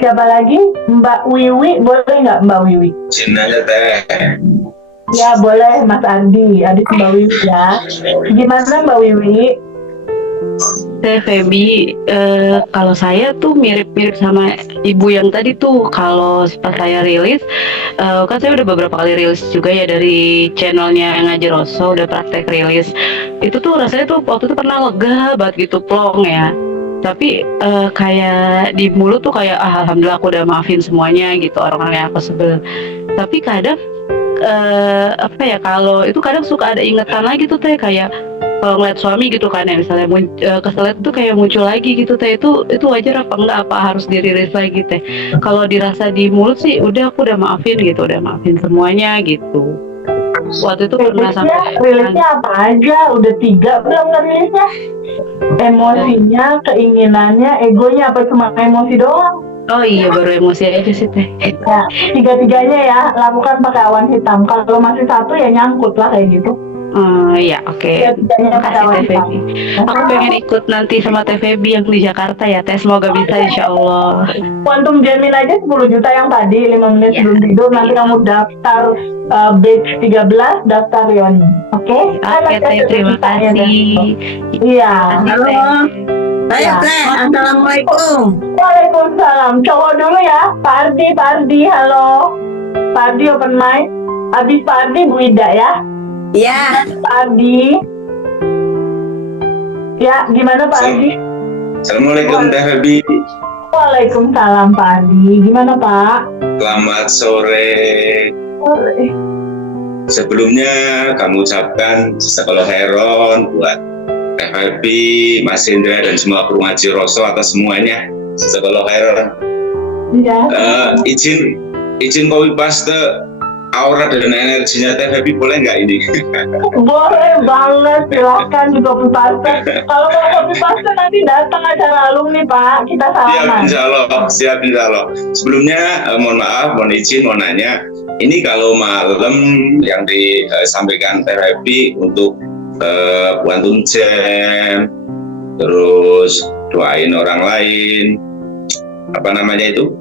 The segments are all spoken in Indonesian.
Siapa lagi? Mbak Wiwi, boleh nggak Mbak Wiwi? Cinanya teh. Ya boleh Mas Ardi, adik Mbak Wiwi ya. Gimana Mbak Wiwi? Teh Feby, kalau saya tuh mirip-mirip sama ibu yang tadi tuh. Kalau pas saya rilis, kan saya udah beberapa kali rilis juga ya dari channelnya Ngajar Rosso, udah praktek rilis. Itu tuh rasanya tuh waktu itu pernah lega banget gitu, plong ya. Tapi kayak di mulut tuh kayak alhamdulillah aku udah maafin semuanya gitu orang-orang yang aku sebel. Tapi kadang apa ya, kalau itu kadang suka ada ingetan lagi tuh teh, kayak kalau ngeliat suami gitu kan ya, misalnya keselnya tuh kayak muncul lagi gitu teh. Itu wajar apa enggak, apa harus dirilis lagi teh? Kalau dirasa di mulut sih udah, aku udah maafin gitu, udah maafin semuanya gitu. Waktu itu pernah sampai Rilisnya apa aja? Udah 3 belum ngerilisnya? Emosinya, keinginannya, egonya, apa cuma emosi doang? Oh iya, baru emosi aja sih teh. Ya, 3-tiganya ya, lakukan pakai awan hitam. Kalau masih satu ya nyangkut lah kayak gitu. Iya, oke. 3-tiganya pakai awan Makasih Teh hitam. Feby. Aku pengen ikut nanti sama Teh Feby yang di Jakarta ya Teh. Semoga bisa insya Allah. Quantum Jamin aja 10 juta yang tadi, 5 menit Ya. sebelum tidur. Nanti kamu daftar batch 13, daftar Yoni. Oke? Oke Teh, terima kasih. Iya. Terima kasih, Halo. Teh. Saya Ya. Teh, Assalamualaikum. Waalaikumsalam. Cowok dulu ya. Pak Ardi, halo. Pak Ardi open mic. Habis Pak Ardi Bu Ida ya. Ya, Pak Ardi. Ya, gimana Pak Ardi? Assalamualaikum Teh Feby. Waalaikumsalam Pak Ardi. Gimana Pak? Selamat sore. Sebelumnya kami ucapkan jazakallahu khairan buat Teh Feby, Mas Hendra dan semua kru Ngaji Rosso atas semuanya. Jazakallahu khairan. Ya. Izin copy paste aura dan energinya Teh Feby boleh nggak ini? Boleh banget, silahkan di copy paste. Kalau mau copy paste nanti datang acara alumni Pak, kita salaman. Siap insya Allah. Sebelumnya mohon maaf, mohon izin, mau nanya. Ini kalau malam yang disampaikan Teh Feby untuk Quantum Jam, terus doain orang lain, apa namanya itu?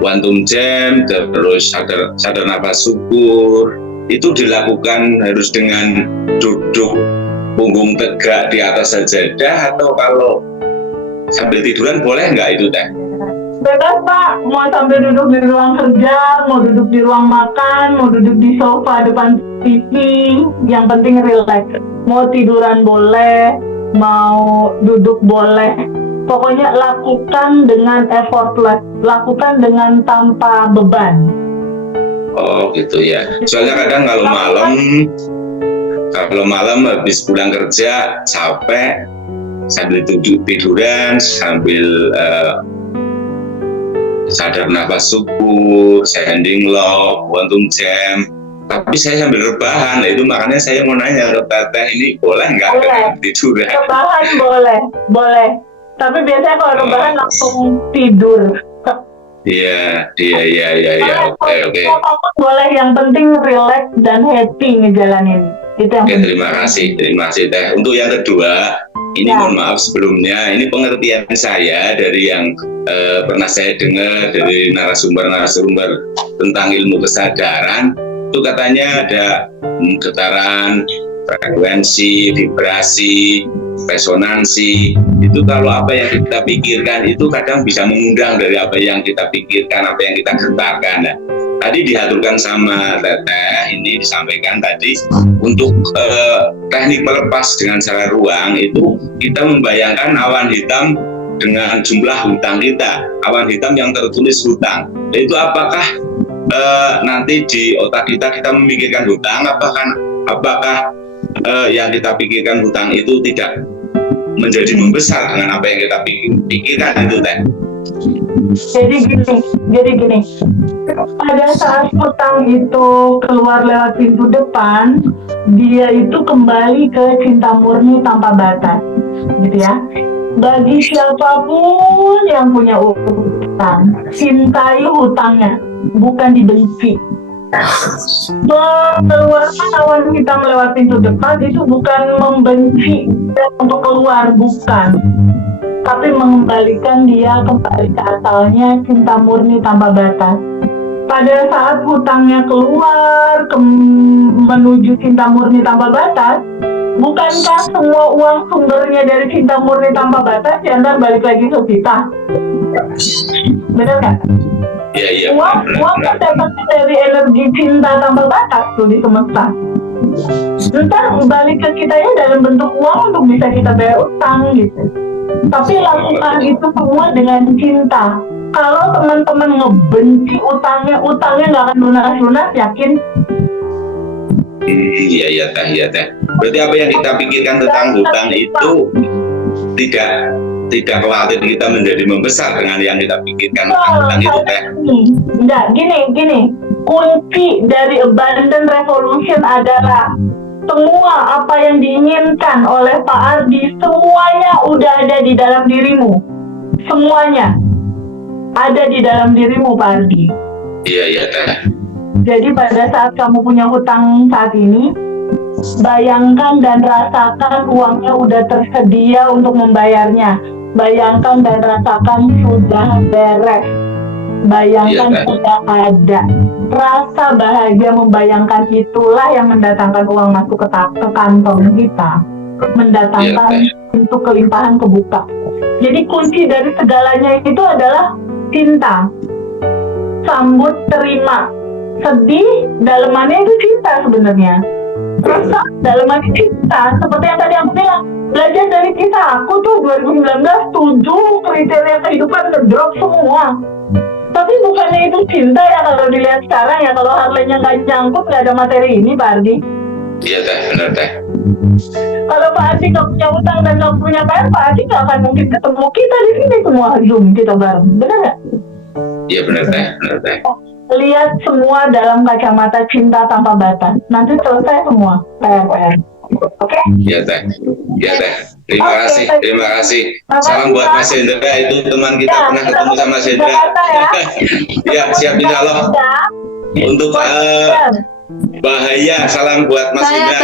Quantum Jam, terus sadar nafas syukur, itu dilakukan harus dengan duduk punggung tegak di atas sajadah, atau kalau sambil tiduran boleh nggak itu Teh? Bebas Pak, mau sambil duduk di ruang kerja, mau duduk di ruang makan, mau duduk di sofa depan TV, yang penting relax. Mau tiduran boleh, mau duduk boleh. Pokoknya lakukan dengan effortless, lakukan dengan tanpa beban. Oh gitu ya. Soalnya kadang kalau malam habis pulang kerja capek, sambil tiduran, sambil sadar nafas syukur, standing log, quantum jam. Tapi saya sambil rebahan, itu makanya saya mau nanya ke Teteh, ini boleh nggak tiduran? Rebahan boleh. Tapi biasanya kalau rebahan langsung tidur. Iya, oke. Boleh, yang penting relax dan happy ngejalanin. Itu yang penting. Terima kasih Teh. Untuk yang kedua, ini mohon maaf sebelumnya, ini pengertian saya dari yang pernah saya dengar dari narasumber tentang ilmu kesadaran. Itu katanya ada getaran, frekuensi, vibrasi, resonansi. Itu kalau apa yang kita pikirkan itu kadang bisa mengundang dari apa yang kita pikirkan, apa yang kita getarkan. Nah, tadi diaturkan sama Teteh, ini disampaikan tadi untuk teknik melepas dengan cara ruang itu kita membayangkan awan hitam dengan jumlah hutang kita, awan hitam yang tertulis hutang. Itu apakah nanti di otak kita memikirkan hutang, apakah yang kita pikirkan hutang itu tidak menjadi membesar dengan apa yang kita pikirkan itu Teh? Jadi gini, pada saat hutang itu keluar lewat pintu depan, dia itu kembali ke cinta murni tanpa batas, gitu ya. Bagi siapapun yang punya hutang, cintai hutangnya, bukan dibenci. Mengeluarkan awan hitam lewat pintu depan itu bukan membenci untuk keluar, bukan. tapi mengembalikan dia kembali ke asalnya, cinta murni tanpa batas. Pada saat hutangnya keluar menuju cinta murni tanpa batas, bukankah semua uang sumbernya dari cinta murni tanpa batas ya ntar balik lagi ke kita? Benar kan? Iya, Uang kan dapat dari energi cinta tanpa batas tuh di semesta. Ntar balik ke kita ya dalam bentuk uang untuk bisa kita bayar utang gitu. Tapi lakukan itu semua dengan cinta. Kalau teman-teman ngebenci utangnya nggak akan lunas-lunas, yakin? Iya teh. Berarti apa yang kita pikirkan tentang hutang itu tidak khawatir kita menjadi membesar dengan yang kita pikirkan tentang hutang itu teh. Enggak, gini. Kunci dari abundant revolution adalah semua apa yang diinginkan oleh Pak Ardi, semuanya udah ada di dalam dirimu. Semuanya ada di dalam dirimu, Pak Ardi. Iya teh. Jadi pada saat kamu punya hutang saat ini, bayangkan dan rasakan uangnya udah tersedia untuk membayarnya. Bayangkan dan rasakan sudah beres. Bayangkan sudah ada. Rasa bahagia membayangkan itulah yang mendatangkan uang masuk ke kantong kita. Mendatangkan pintu kelimpahan kebuka. Jadi kunci dari segalanya itu adalah cinta. Sambut, terima. Sedih, dalemannya itu cinta sebenarnya. Rasa, dalemannya cinta. Seperti yang tadi aku bilang, belajar dari kisah aku tuh 2019, 7 kriteria kehidupan ngedrop semua. Tapi bukannya itu cinta ya kalau dilihat sekarang ya, kalau Harley-nya nggak nyangkut nggak ada materi ini, Pak Ardi. Iya teh, benar teh. Kalau Pak Ardi nggak punya utang dan nggak punya PR, Pak Ardi nggak akan mungkin ketemu kita di sini semua Zoom kita bareng, benar nggak? Iya benar teh. Lihat semua dalam kacamata cinta tanpa batas. Nanti selesai semua PR. Oke? Iya teh. Terima kasih. Salam buat Mas Hendra, itu teman kita pernah ketemu sama Mas Hendra. Ya, siap insyaallah. Untuk bahaya, salam buat Mas Hendra.